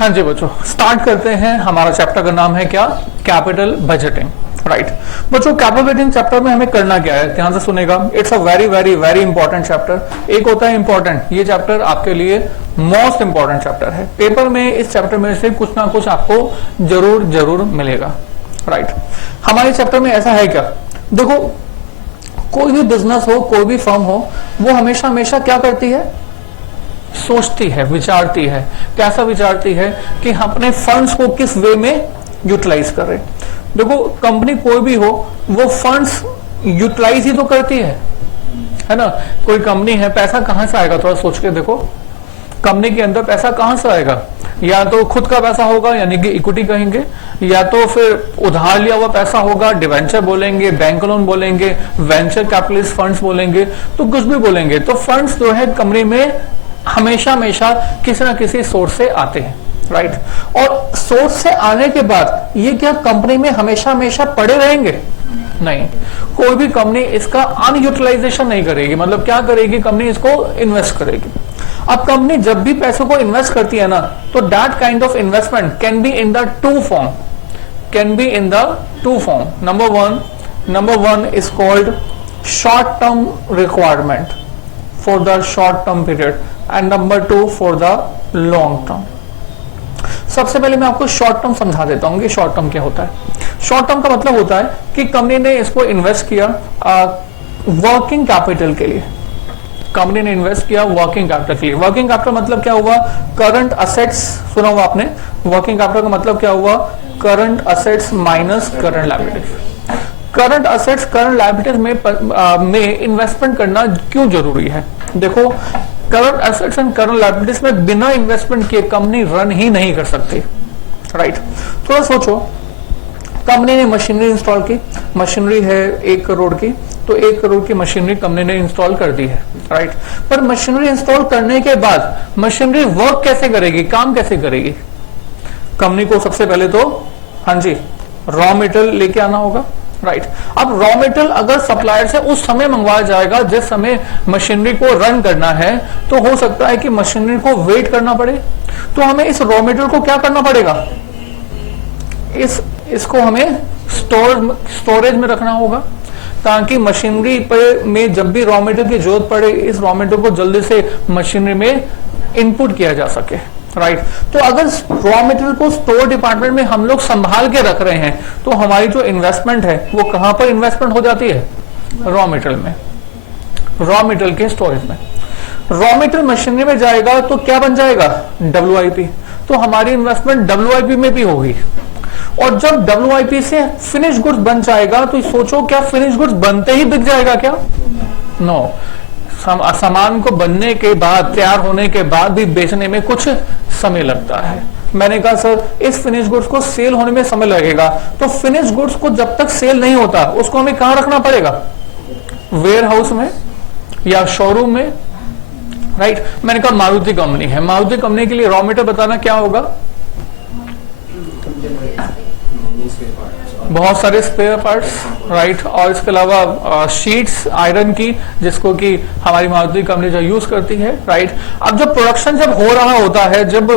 हाँ जी बच्चों, स्टार्ट करते हैं। हमारा चैप्टर का नाम है क्या? Capital budgeting. राइट बच्चों, कैपिटल बजटिंग चैप्टर में हमें करना क्या है, ध्यान से सुनेगा। It's a very very very important chapter. एक होता है इंपॉर्टेंट, ये चैप्टर आपके लिए मोस्ट इंपॉर्टेंट चैप्टर है। पेपर में इस चैप्टर में से कुछ ना कुछ आपको जरूर जरूर मिलेगा। राइट, हमारे चैप्टर में ऐसा है क्या, देखो कोई भी बिजनेस हो, कोई भी फर्म हो, वो हमेशा हमेशा क्या करती है? सोचती है, विचारती है। कैसा विचारती है? कि हम अपने फंड्स को किस वे में यूटिलाइज करें। देखो कंपनी कोई भी हो, वो फंड्स यूटिलाइज ही तो करती है ना। कोई कंपनी है, पैसा कहां से आएगा? थोड़ा सोच के देखो, कंपनी के अंदर पैसा कहां से आएगा? या तो खुद का पैसा होगा, यानी कि इक्विटी कहेंगे, या तो फिर उधार लिया हुआ पैसा होगा, डिवेंचर बोलेंगे, बैंक लोन बोलेंगे, वेंचर कैपिटलिस्ट फंड्स बोलेंगे, तो कुछ भी बोलेंगे। तो फंड्स जो है कंपनी में हमेशा हमेशा किसी ना किसी सोर्स से आते हैं। राइट, और सोर्स से आने के बाद ये क्या कंपनी में हमेशा हमेशा पड़े रहेंगे? नहीं, कोई भी कंपनी इसका अनयूटिलाइजेशन नहीं करेगी। मतलब क्या करेगी? कंपनी इसको इन्वेस्ट करेगी। अब कंपनी जब भी पैसों को इन्वेस्ट करती है ना, तो that kind of investment can be in the two form, can be in the two form. Number one is called short term requirement for the short term period and number two for the long term. सबसे पहले मैं आपको short term समझा देता हूं कि short term क्या होता है। शॉर्ट टर्म का मतलब होता है कि कंपनी ने इसको इन्वेस्ट किया वर्किंग कैपिटल के लिए। कंपनी ने इन्वेस्ट किया वर्किंग कैपिटल के लिए। वर्किंग कैपिटल मतलब क्या हुआ? Current assets. सुना हुआ आपने? वर्किंग कैपिटल का मतलब क्या हुआ? Current assets minus current liabilities. Current assets current liabilities में इन्वेस्टमेंट करना क्यों जरूरी है? देखो, current assets and current liabilities में बिना इन्वेस्टमेंट किए कंपनी रन ही नहीं कर सकती। राइट, थोड़ा सोचो, कंपनी ने मशीनरी इंस्टॉल की, मशीनरी है 1 करोड़ की, तो 1 करोड़ की मशीनरी कंपनी ने इंस्टॉल कर दी है। राइट, पर मशीनरी इंस्टॉल करने के बाद मशीनरी वर्क कैसे करेगी, काम कैसे करेगी? कंपनी को सबसे पहले तो हाँ जी रॉ मटेरियल लेके आना होगा। राइट, अब रॉ मटेरियल अगर सप्लायर से उस समय मंगवाया जाएगा जिस समय मशीनरी को रन करना है, तो हो सकता है कि मशीनरी को वेट करना पड़े। तो हमें इस रॉ मटेरियल को क्या करना पड़ेगा? इसको हमें स्टोरेज में रखना होगा, ताकि मशीनरी पे में जब भी रॉ मटेरियल की जरूरत पड़े, इस रॉ मटेरियल को जल्दी से मशीनरी में इनपुट किया जा सके। राइट, तो अगर रॉ मटेरियल को स्टोर डिपार्टमेंट में हम लोग संभाल के रख रहे हैं, तो हमारी जो इन्वेस्टमेंट है वो कहां पर इन्वेस्टमेंट हो जाती है? रॉ मटेरियल में, रॉ मटेरियल के स्टोरेज में। रॉ मटेरियल मशीनरी में जाएगा तो क्या बन जाएगा? WIP। तो हमारी इन्वेस्टमेंट WIP में भी होगी। और जब WIP से फिनिश गुड्स बन जाएगा, तो सोचो क्या फिनिश गुड्स बनते ही बिक जाएगा क्या? नो, सामान को बनने के बाद, तैयार होने के बाद भी बेचने में कुछ समय लगता है। मैंने कहा सर इस फिनिश गुड्स को सेल होने में समय लगेगा, तो फिनिश गुड्स को जब तक सेल नहीं होता उसको हमें कहां रखना पड़ेगा? वेयर हाउस में या शोरूम में। राइट, मैंने कहा मारुति कंपनी है, मारुति कंपनी के लिए रॉ मटेरियल बताना क्या होगा? बहुत सारे स्पेयर पार्ट्स। राइट, और इसके अलावा शीट्स आयरन की, जिसको कि हमारी मारुति कंपनी जो यूज करती है। राइट, अब जब प्रोडक्शन जब हो रहा होता है, जब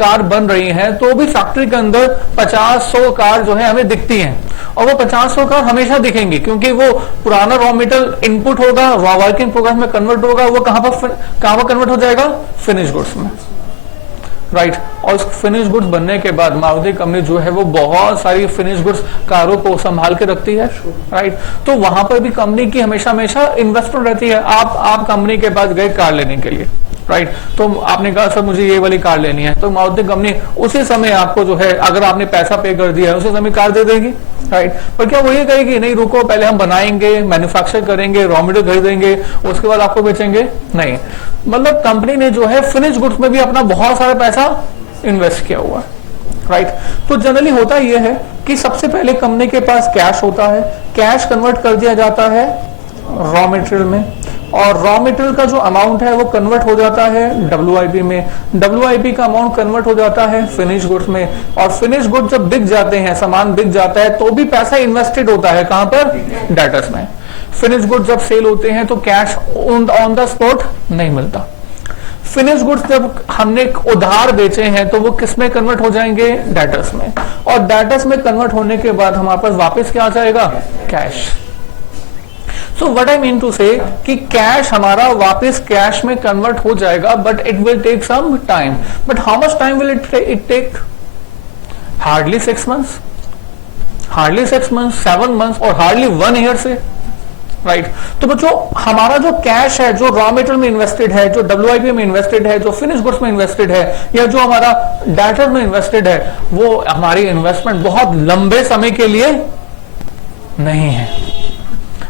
कार बन रही है, तो भी फैक्ट्री के अंदर 50-100 कार जो है हमें दिखती हैं, और वो 50-100 कार हमेशा दिखेंगी, क्योंकि वो पुराना रॉ मटेरियल इनपुट होगा, वर्क इन प्रोग्रेस में कन्वर्ट होगा, वो कहां पर कन्वर्ट हो जाएगा? फिनिश गुड्स में। राइट, और फिनिश गुड्स बनने के बाद मारुति कंपनी जो है वो बहुत सारी फिनिश गुड्स कारों को संभाल के रखती है। राइट, तो वहां पर भी कंपनी की हमेशा हमेशा इन्वेस्टमेंट रहती है। आप कंपनी के पास गए कार लेने के लिए। राइट, तो आपने कहा सर मुझे ये वाली कार लेनी है, तो मारुति कंपनी उसी समय आपको जो है, अगर आपने पैसा पे कर दिया है, उसी समय कार दे देगी। राइट, पर क्या वो ये कहेगी नहीं रुको पहले हम बनाएंगे, मैन्युफैक्चर करेंगे, रॉ मटेरियल खरीदेंगे, उसके बाद आपको बेचेंगे? नहीं, मतलब कंपनी ने जो है फिनिश गुड्स में भी अपना बहुत सारा पैसा इन्वेस्ट किया हुआ है। राइट, तो जनरली होता यह है कि सबसे पहले कंपनी के पास कैश होता है, कैश कन्वर्ट कर दिया जाता है रॉ मटेरियल में, और रॉ मटेरियल का जो अमाउंट है वो कन्वर्ट हो जाता है WIP में, WIP का अमाउंट कन्वर्ट हो जाता है फिनिश गुड्स में, और फिनिश गुड्स जब बिक जाते हैं, सामान बिक जाता है, तो भी पैसा इन्वेस्टेड होता है कहां पर? डेटर्स में। फिनिश गुड्स जब सेल होते हैं तो कैश ऑन द स्पॉट नहीं मिलता। फिनिश गुड्स जब हमने उधार बेचे हैं तो वो किस में कन्वर्ट हो जाएंगे, डेटर्स में, और डेटर्स में कन्वर्ट होने के बाद हमारे पास वापस क्या आ जाएगा, cash. So what I mean to say कि कैश हमारा वापस कैश में कन्वर्ट हो जाएगा, but it will take some time. But how much time will it take? Hardly 6 months, hardly 6 months, 7 months और हार्डली 1 year से, राइट। तो बच्चों हमारा जो कैश है, जो रॉ मेटेरियल में इन्वेस्टेड है, जो WIP में इन्वेस्टेड है, जो फिनिश गुड्स में इन्वेस्टेड है, या जो हमारा डेटर में इन्वेस्टेड है, वो हमारी इन्वेस्टमेंट बहुत लंबे समय के लिए नहीं है।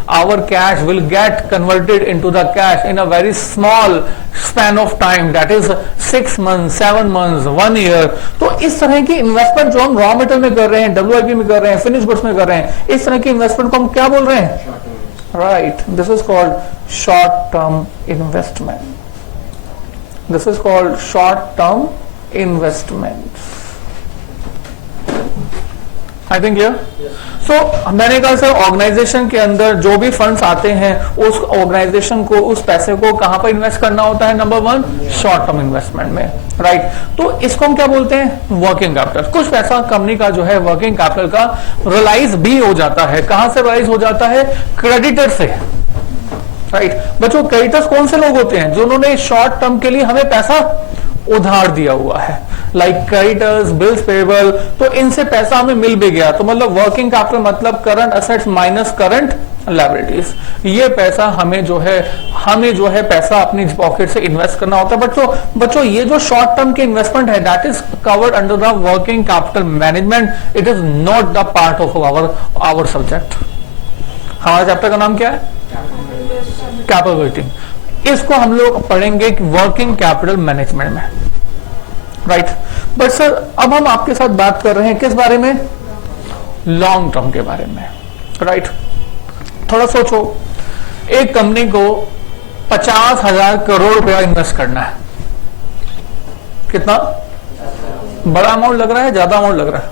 Our cash will get converted into the cash in a very small span of time, that is 6 months, 7 months, 1 year। तो इस तरह की इन्वेस्टमेंट जो हम रॉ मेटेरियल में कर रहे हैं, WIP में कर रहे हैं, फिनिश गुड्स में कर रहे हैं, इस तरह की इन्वेस्टमेंट को हम क्या बोल रहे हैं, right, this is called short term investment. This is called short term investment. I think clear? So मैंने कहा सर ऑर्गेनाइजेशन के अंदर जो भी फंड्स आते हैं उस ऑर्गेनाइजेशन को, उस पैसे को कहां पर इन्वेस्ट करना होता है, नंबर 1 शॉर्ट टर्म इन्वेस्टमेंट में, राइट। तो इसको हम क्या बोलते हैं, वर्किंग कैपिटल। कुछ पैसा कंपनी का जो है वर्किंग कैपिटल का रिलाइज भी हो जाता है। कहां से रिलाइज हो जाता है, क्रेडिटर से, राइट। बच्चों क्रेडिटर्स कौन से लोग होते हैं, जिन्होंने शॉर्ट टर्म के लिए हमें पैसा उधार दिया हुआ है, लाइक क्रेडिटर्स, बिल्स पेबल। तो इनसे पैसा हमें मिल भी गया, तो मतलब वर्किंग कैपिटल मतलब current assets minus current liabilities. ये पैसा हमें जो है पैसा अपनी पॉकेट से इन्वेस्ट करना होता है। बच्चों ये जो शॉर्ट टर्म के इन्वेस्टमेंट है, that is covered under the working capital management. It is not the part of our subject. हमारा चैप्टर का नाम क्या है, कैपेबिलिटी। इसको हम लोग पढ़ेंगे वर्किंग कैपिटल मैनेजमेंट में, राइट। बट सर अब हम आपके साथ बात कर रहे हैं किस बारे में, लॉन्ग टर्म के बारे में, राइट। थोड़ा सोचो, एक कंपनी को 50,000 करोड़ रुपया इन्वेस्ट करना है। कितना बड़ा अमाउंट लग रहा है, ज्यादा अमाउंट लग रहा है?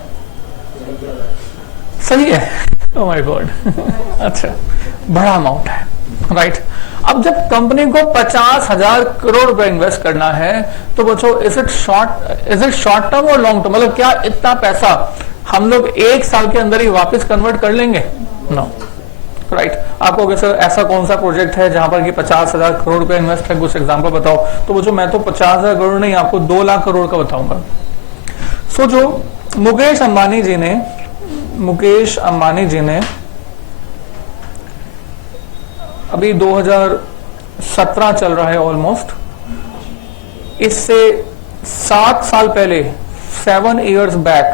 सही है, ओह माय गॉड। अच्छा, बड़ा अमाउंट है, राइट। अब जब कंपनी को 50,000 करोड़ रुपए इन्वेस्ट करना है, तो बच्चों इज इट शॉर्ट टर्म और लॉन्ग टर्म? मतलब क्या इतना पैसा हम लोग 1 साल के अंदर ही वापस कन्वर्ट कर लेंगे? No, right. आपको कैसे, ऐसा कौन सा प्रोजेक्ट है जहां पर कि 50,000 करोड़ रुपए इन्वेस्ट है, कुछ एग्जांपल बताओ। तो बच्चों मैं तो 50,000 करोड़ नहीं, आपको 2 लाख करोड़ का बताऊंगा। सो जो मुकेश अंबानी जी ने अभी 2017 चल रहा है ऑलमोस्ट, इससे 7 साल पहले, 7 years बैक,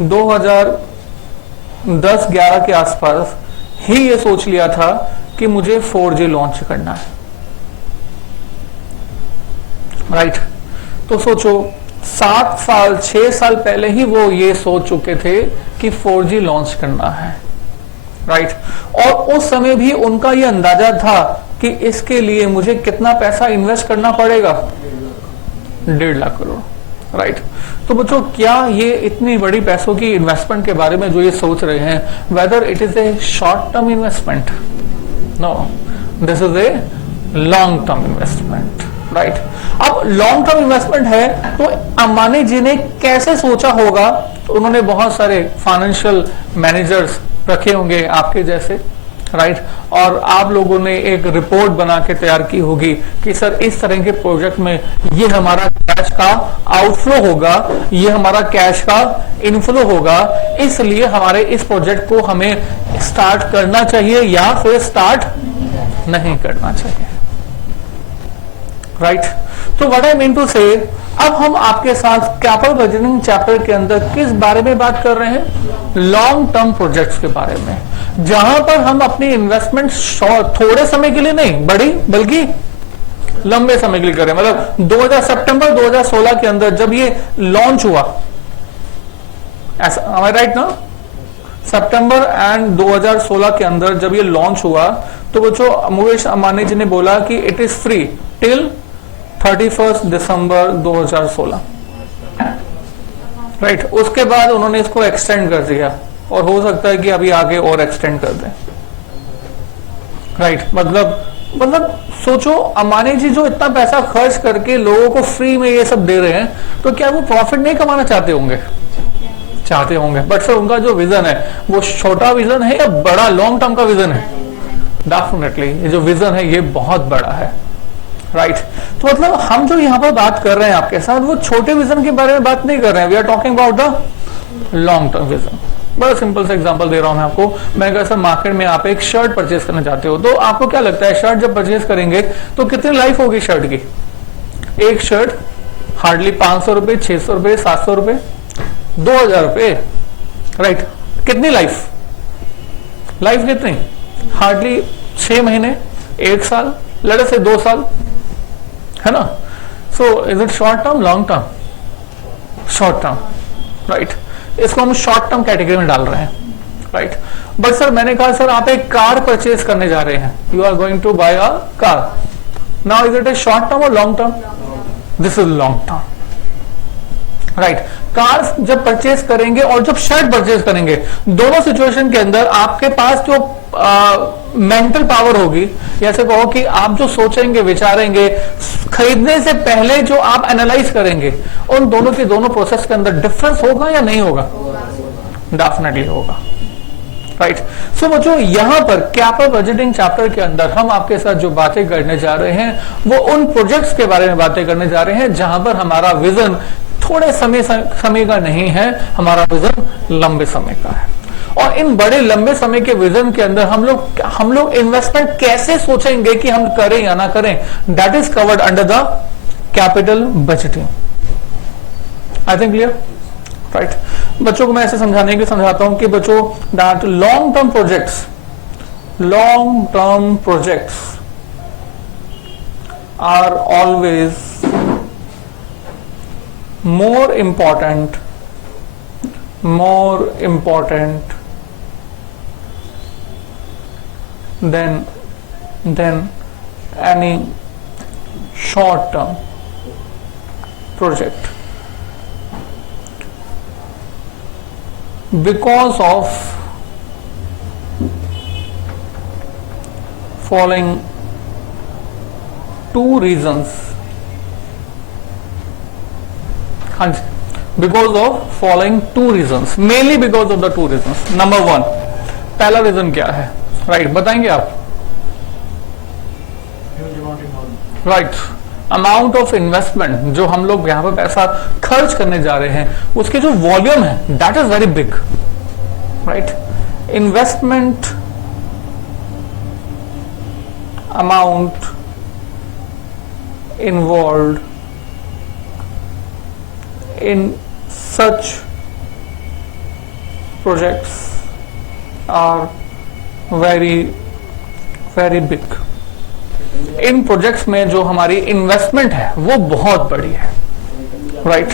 2010-11 के आसपास ही ये सोच लिया था कि मुझे 4G लॉन्च करना है, राइट। तो सोचो 6 साल पहले ही वो ये सोच चुके थे कि 4G लॉन्च करना है, राइट। और उस समय भी उनका ये अंदाजा था कि इसके लिए मुझे कितना पैसा इन्वेस्ट करना पड़ेगा, 1.5 लाख करोड़, राइट। तो बच्चों क्या ये इतनी बड़ी पैसों की इन्वेस्टमेंट के बारे में जो ये सोच रहे हैं, whether it is a short term investment? No, this is a long term investment, right. अब लॉन्ग टर्म इन्वेस्टमेंट है तो अंबानी जी ने कैसे सोचा होगा? तो उन्होंने बहुत सारे फाइनेंशियल मैनेजर्स रखे होंगे आपके जैसे, राइट। और आप लोगों ने एक रिपोर्ट बना के तैयार की होगी कि सर इस तरह के प्रोजेक्ट में ये हमारा कैश का आउटफ्लो होगा, ये हमारा कैश का इनफ्लो होगा, इसलिए हमारे इस प्रोजेक्ट को हमें स्टार्ट करना चाहिए या फिर स्टार्ट नहीं करना चाहिए, राइट। तो व्हाट आई मीन टू से, अब हम आपके साथ कैपिटल बजटिंग चैप्टर के अंदर किस बारे में बात कर रहे हैं, लॉन्ग टर्म प्रोजेक्ट्स के बारे में, जहां पर हम अपनी इन्वेस्टमेंट थोड़े समय के लिए नहीं बल्कि लंबे समय के लिए करें। मतलब सितंबर 2016 के अंदर जब ये लॉन्च हुआ, ऐसा am I right ना, सितंबर एंड 2016 के अंदर जब ये लॉन्च हुआ, तो बच्चों मुकेश अंबानी जी ने बोला कि it is free till 31 December 2016, right. उसके बाद उन्होंने इसको एक्सटेंड कर दिया और हो सकता है कि अभी आगे और एक्सटेंड कर दें, राइट। मतलब मतलब सोचो, अंबानी जी जो इतना पैसा खर्च करके लोगों को फ्री में ये सब दे रहे हैं, तो क्या वो प्रॉफिट नहीं कमाना चाहते होंगे? चाहते होंगे, बट सर उनका जो विजन है वो छोटा विजन है या बड़ा लॉन्ग टर्म का विजन है? डेफिनेटली ये जो विजन है ये बहुत बड़ा है, राइट। तो मतलब हम जो यहाँ पर बात कर रहे हैं आपके साथ, वो छोटे विजन के बारे में बात नहीं कर रहे हैं, we are talking about the long term vision. बड़ा सिंपल सा एग्जांपल दे रहा हूं मैं आपको। मैं कहा सर मार्केट में आप एक शर्ट परचेज करना चाहते हो, तो आपको क्या लगता है शर्ट जब परचेज करेंगे तो कितनी लाइफ होगी शर्ट की? एक शर्ट हार्डली 500 रुपए, 600 रुपए, 700 रुपए, 2000 रुपए, राइट। कितनी लाइफ? लाइफ कितनी? हार्डली 6 महीने, 1 साल, लड़े से 2 साल, है ना। So is it short term, long term? Short term, right. इसको हम शॉर्ट टर्म कैटेगरी में डाल रहे हैं, राइट। बट सर मैंने कहा सर आप एक कार परचेज करने जा रहे हैं, you are going to buy a car, now is it a short term और long term? This is long term, right. Car जब परचेज करेंगे और जब शर्ट परचेज करेंगे, दोनों सिचुएशन के अंदर आपके पास जो मेंटल पावर होगी, जैसे कहो कि आप जो सोचेंगे, विचारेंगे, खरीदने से पहले जो आप एनालाइज करेंगे, उन दोनों के दोनों प्रोसेस के अंदर डिफरेंस होगा या नहीं होगा? डेफिनेटली होगा, राइट। सो बच्चों यहां पर कैपिटल बजटिंग चैप्टर के अंदर हम आपके साथ जो बातें करने जा रहे हैं वो उन प्रोजेक्ट्स के बारे में बातें करने जा रहे हैं जहां पर हमारा विजन थोड़े समय का नहीं है, हमारा विजन लंबे समय का है। और इन बड़े लंबे समय के विजन के अंदर हम लोग इन्वेस्टमेंट कैसे सोचेंगे कि हम करें या ना करें, that is covered under the capital budgeting. I think clear, right. बच्चों को मैं ऐसे समझाता हूं कि बच्चों that long term projects are always more important than any short term project, because of following 2 reasons. हाँ जी, because of following 2 reasons, mainly because of the 2 reasons. Number 1, पहला रीजन क्या है, राइट, बताएंगे आप? राइट, अमाउंट ऑफ इन्वेस्टमेंट जो हम लोग यहाँ पर पैसा खर्च करने जा रहे हैं, उसके जो वॉल्यूम है that is very big, right. Investment amount involved in such projects are very very big. In projects में जो हमारी इन्वेस्टमेंट है वो बहुत बड़ी है, राइट।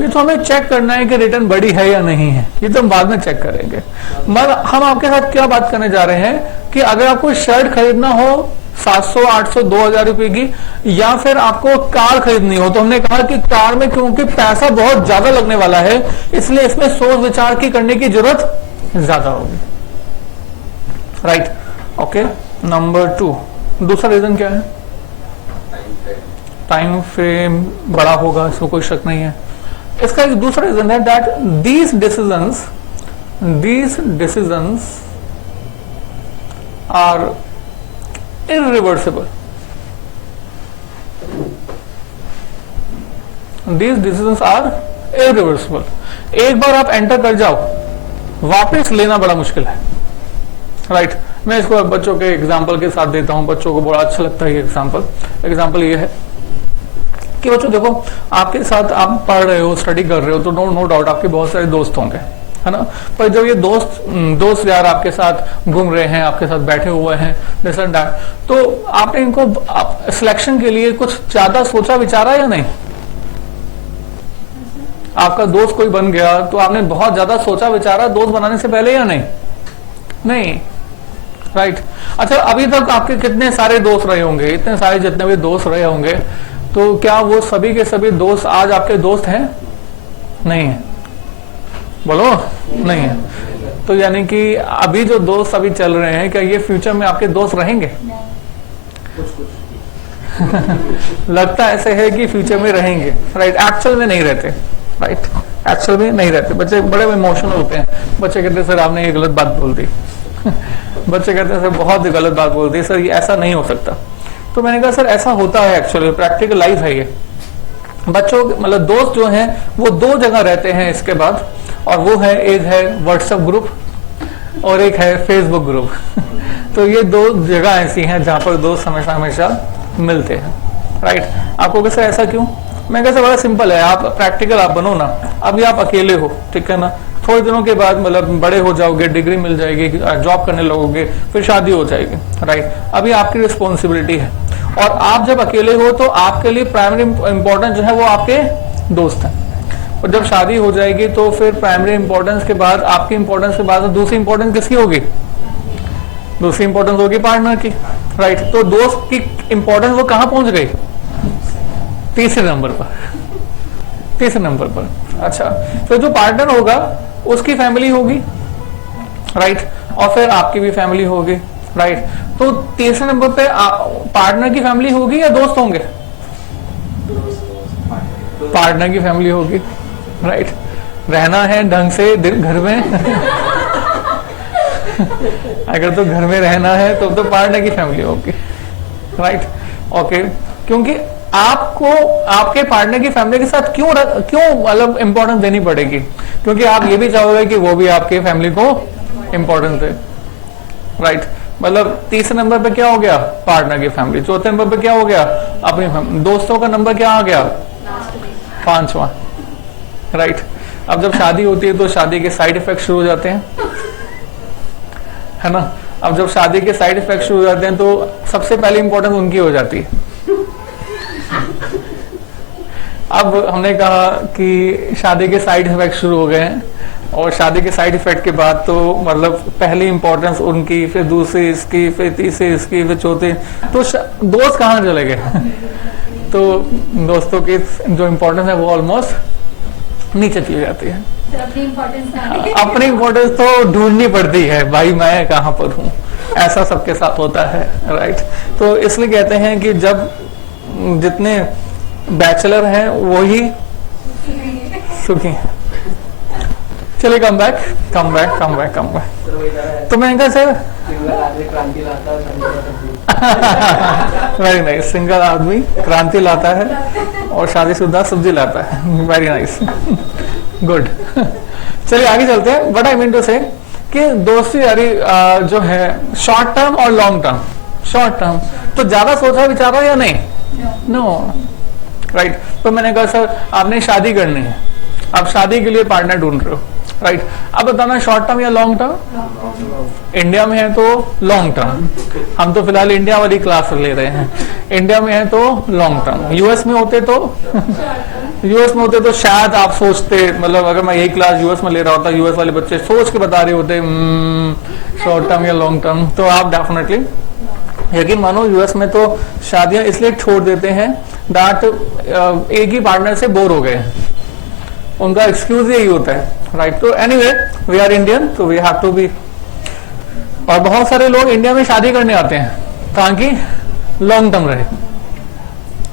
ये तो हमें चेक करना है कि रिटर्न बड़ी है या नहीं है, ये तो हम बाद में चेक करेंगे। मगर हम आपके साथ क्या बात करने जा रहे हैं कि अगर आपको शर्ट खरीदना हो 700, 800, 2000 रुपए की, या फिर आपको कार खरीदनी हो, तो हमने कहा कि कार में क्योंकि पैसा बहुत ज्यादा लगने वाला है, इसलिए इसमें सोच विचार की करने की जरूरत ज्यादा होगी, राइट। ओके, नंबर 2, दूसरा रीजन क्या है? टाइम फ्रेम बड़ा होगा, इसको कोई शक नहीं है। इसका एक दूसरा रीजन है that these decisions are irreversible. These decisions are irreversible. एक बार आप एंटर कर जाओ, वापस लेना बड़ा मुश्किल है, राइट। मैं इसको बच्चों के एग्जाम्पल के साथ देता हूं, बच्चों को बड़ा अच्छा लगता है ये एग्जाम्पल ये है कि बच्चों देखो, आपके साथ आप पढ़ रहे हो, स्टडी कर रहे हो, तो नो डाउट आपके बहुत सारे दोस्त होंगे, है ना। पर जब ये दोस्त यार आपके साथ घूम रहे हैं, आपके साथ बैठे हुए हैं, दिस एंड दैट, तो आपने इनको सिलेक्शन के लिए कुछ ज्यादा सोचा विचारा या नहीं? आपका दोस्त कोई बन गया तो आपने बहुत ज्यादा सोचा विचारा दोस्त बनाने से पहले या नहीं? नहीं, राइट। अच्छा, अभी तक आपके कितने सारे दोस्त रहे होंगे, इतने सारे जितने भी दोस्त रहे होंगे, तो क्या वो सभी के सभी दोस्त आज आपके दोस्त हैं? नहीं है, बोलो नहीं है। तो यानी कि अभी जो दोस्त अभी चल रहे हैं, क्या ये फ्यूचर में आपके दोस्त रहेंगे? लगता ऐसे है कि फ्यूचर में रहेंगे, राइट, एक्चुअल में नहीं रहते, राइट, एक्चुअल में नहीं रहते। बच्चे बड़े इमोशनल होते हैं, बच्चे कहते हैं सर आपने ये गलत बात बोल दी बच्चे कहते हैं सर बहुत गलत बात बोल दी सर, ये ऐसा नहीं हो सकता। तो मैंने कहा सर ऐसा होता है, एक्चुअली प्रैक्टिकल लाइफ है ये। बच्चों मतलब दोस्त जो हैं वो दो जगह रहते हैं इसके बाद, और वो है, एक है व्हाट्सएप ग्रुप और एक है फेसबुक ग्रुप तो ये दो जगह ऐसी हैं जहां पर दोस्त हमेशा हमेशा मिलते हैं, राइट। आपको कैसे ऐसा क्यों? मैं कैसे, बड़ा सिंपल है, आप प्रैक्टिकल आप बनो ना। अभी आप अकेले हो, ठीक है ना, थोड़े दिनों के बाद मतलब बड़े हो जाओगे, डिग्री मिल जाएगी, जॉब करने लगोगे, फिर शादी हो जाएगी, राइट। अभी आपकी रिस्पॉन्सिबिलिटी है, और आप जब अकेले हो तो आपके लिए प्राइमरी इंपॉर्टेंस जो है वो आपके दोस्त हैं। और जब शादी हो जाएगी तो फिर प्राइमरी इंपॉर्टेंस के बाद, आपकी इंपॉर्टेंस के बाद दूसरी इंपॉर्टेंस किसकी होगी? दूसरी इंपॉर्टेंस होगी पार्टनर की, राइट। तो दोस्त की इंपॉर्टेंस वो कहां पहुंच गई? तीसरे नंबर पर, तीसरे नंबर पर। अच्छा, तो जो पार्टनर होगा उसकी फैमिली होगी, राइट, और फिर आपकी भी फैमिली होगी, राइट। तो तीसरे नंबर पे पार्टनर की फैमिली होगी या दोस्त होंगे? पार्टनर की फैमिली होगी, राइट। रहना है ढंग से घर में अगर तो घर में रहना है तो पार्टनर की फैमिली होगी, राइट, ओके। क्योंकि आपको आपके पार्टनर की फैमिली के साथ क्यों मतलब इंपॉर्टेंस देनी पड़ेगी? क्योंकि आप ये भी चाहोगे कि वो भी आपके फैमिली को इंपॉर्टेंस दे, राइट। मतलब तीसरे नंबर पे क्या हो गया? पार्टनर की फैमिली। चौथे नंबर पे क्या हो गया? अपनी फैमिली। दोस्तों का नंबर क्या आ गया? पांचवा, राइट। अब जब शादी होती है तो शादी के साइड इफेक्ट शुरू हो जाते हैं, है ना। अब जब शादी के साइड इफेक्ट शुरू हो जाते हैं तो सबसे पहले इंपॉर्टेंस उनकी हो जाती है। अब हमने कहा कि शादी के साइड इफेक्ट शुरू हो गए हैं, और शादी के साइड इफेक्ट के बाद तो मतलब पहली इंपॉर्टेंस उनकी, फिर दूसरी इसकी, फिर तीसरी इसकी, फिर चौथी, तो दोस्त कहाँ चले गए तो दोस्तों की जो इंपॉर्टेंस है वो ऑलमोस्ट नीचे चली जाती है। अपनी इंपॉर्टेंस तो ढूंढनी पड़ती है, भाई मैं कहाँ पर हूँ, ऐसा सबके साथ होता है, राइट। तो इसलिए कहते हैं कि जब जितने बैचलर हैं वही सुखी हैं। चलिए कम बैक। तो मैं कहा सर वेरी नाइस, सिंगल आदमी क्रांति लाता है और शादीशुदा सब्जी लाता है, वेरी नाइस, गुड। चलिए आगे चलते हैं। But I mean to say कि दोस्ती यारी जो है शॉर्ट टर्म और लॉन्ग टर्म। शॉर्ट टर्म तो ज्यादा सोचा विचारा या नहीं? No, right. तो मैंने कहा सर आपने शादी करनी है, आप शादी के लिए पार्टनर ढूंढ रहे हो, राइट। अब बताना शॉर्ट टर्म या लॉन्ग टर्म? इंडिया में है तो लॉन्ग टर्म, हम तो फिलहाल इंडिया वाली क्लास ले रहे हैं। इंडिया में है तो लॉन्ग टर्म, यूएस में होते तो शायद आप सोचते, मतलब अगर मैं यही क्लास यूएस में ले रहा होता, यूएस वाले बच्चे सोच के बता रहे होते शॉर्ट टर्म या लॉन्ग टर्म, तो आप डेफिनेटली यकीन मानो यूएस में तो शादियां इसलिए छोड़ देते हैं दैट एक ही पार्टनर से बोर हो गए, उनका एक्सक्यूज यही होता है, राइट। तो एनीवे वी आर इंडियन तो वी हैव टू बी। और बहुत सारे लोग इंडिया में शादी करने आते हैं ताकि लॉन्ग टर्म रहे।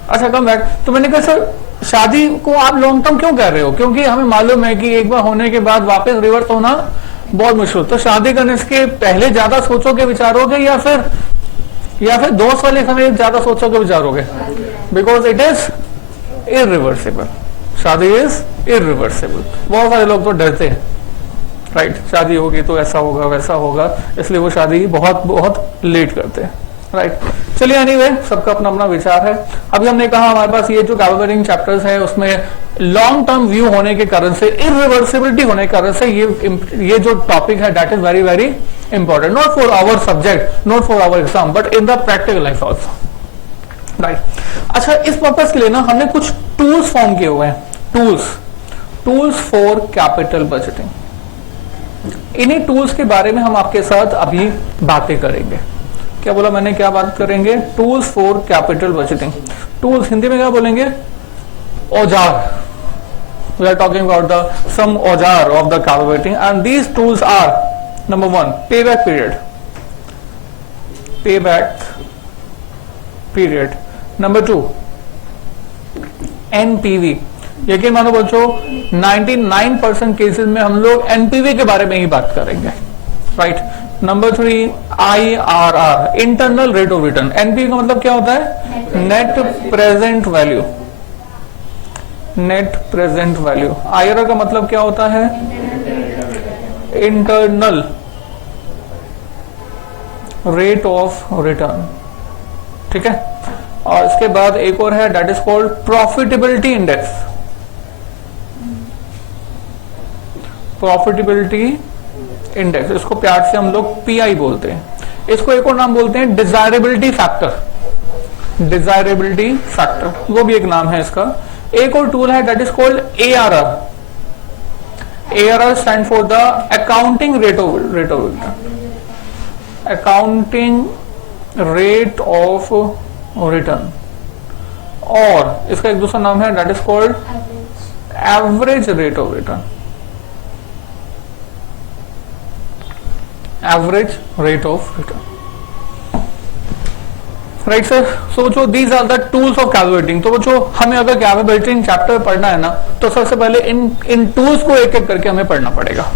अच्छा कम बैक। तो मैंने कहा सर शादी को आप लॉन्ग टर्म क्यों कह रहे हो? क्योंकि हमें मालूम है कि एक बार होने के बाद वापस रिवर्स होना बहुत मुश्किल। तो शादी करने के पहले ज्यादा सोचोगे विचारोगे या फिर दोस्त वाले समय ज्यादा सोचोगे विचारोगे? बिकॉज इट इज इरिवर्सिबल, शादी इज इरिवर्सिबल। बहुत सारे लोग तो डरते हैं, राइट, शादी होगी तो ऐसा होगा वैसा होगा, इसलिए वो शादी बहुत बहुत लेट करते हैं, राइट। चलिए एनीवे सबका अपना अपना विचार है। अभी हमने कहा हमारे पास ये जो कैपेबिलिटी चैप्टर्स है उसमें लॉन्ग टर्म व्यू होने के कारण से, इरिवर्सिबिलिटी होने के कारण से ये जो टॉपिक है that is very very important, not for our subject, not for our exam, but in the practical life also, right. अच्छा इस पर्पस के लिए ना हमने कुछ टूल्स फॉर्म किए हुए हैं, टूल्स फॉर कैपिटल बजटिंग। इन्हीं टूल्स के बारे में हम आपके साथ अभी बातें करेंगे। क्या बोला मैंने, क्या बात करेंगे? Tools for capital budgeting. Tools Hindi में क्या बोलेंगे? औजार। We are talking about some औजार of the capability and these tools are number 1 payback period, payback period. Number 2 NPV. यकीन मानो बच्चों 99% केसेस में हम लोग एनपीवी के बारे में ही बात करेंगे, right. Number 3 IRR, internal rate of return. NPV का मतलब क्या होता है? Net present value, net present value. IRR का मतलब क्या होता है? इंटरनल रेट ऑफ रिटर्न, ठीक है। और इसके बाद एक और है, that is called profitability index. Profitability index, इसको प्यार से हम लोग पीआई बोलते हैं। इसको एक और नाम बोलते हैं डिजायरेबिलिटी फैक्टर, डिजायरेबिलिटी फैक्टर, वो भी एक नाम है इसका। एक और टूल है that is called ARR. ARR stand for the accounting rate of return, accounting rate of return. और इसका एक दूसरा नाम है that is called average rate of return, average rate of return, right sir. So जो these are the tools of calculating. तो जो हमें अगर कैलकुलेटिंग चैप्टर पढ़ना है ना, तो सबसे पहले इन टूल्स को एक एक करके हमें पढ़ना पड़ेगा,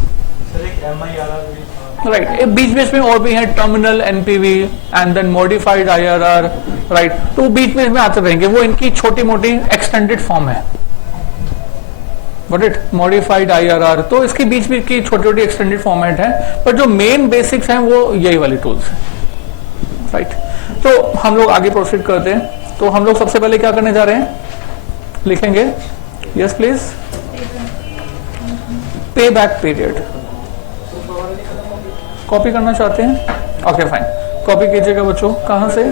राइट। बीच बीच में और भी है, terminal NPV and then modified IRR, right. तो बीच बीच में आते रहेंगे, वो इनकी छोटी मोटी एक्सटेंडेड फॉर्म है, बट इट मॉडिफाइड आईआरआर। तो इसकी बीच बीच की छोटी छोटी एक्सटेंडेड फॉर्मेट है, पर जो मेन बेसिक्स हैं वो यही वाली टूल्स हैं, राइट। तो हम लोग आगे प्रोसीड करते हैं। तो हम लोग सबसे पहले क्या करने जा रहे हैं? लिखेंगे, यस प्लीज, पे बैक पीरियड। कॉपी करना चाहते हैं? ओके फाइन, कॉपी कीजिएगा बच्चों। कहाँ से?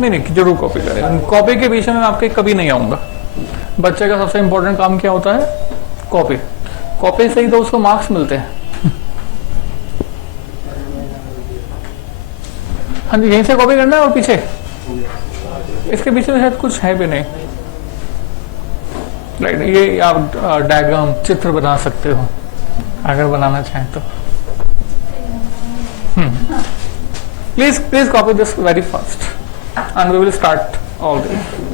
नहीं, जरूर कॉपी करें। कॉपी के पीछे में आपके कभी नहीं आऊंगा। बच्चे का सबसे इंपॉर्टेंट काम क्या होता है? कॉपी। कॉपी से ही तो उसको मार्क्स मिलते हैं। हाँ जी, यहीं से कॉपी करना है और पीछे, इसके पीछे शायद कुछ है भी नहीं, राइट। ये आप डायग्राम, चित्र बना सकते हो अगर बनाना चाहें तो। Please copy this very fast and we will start all this.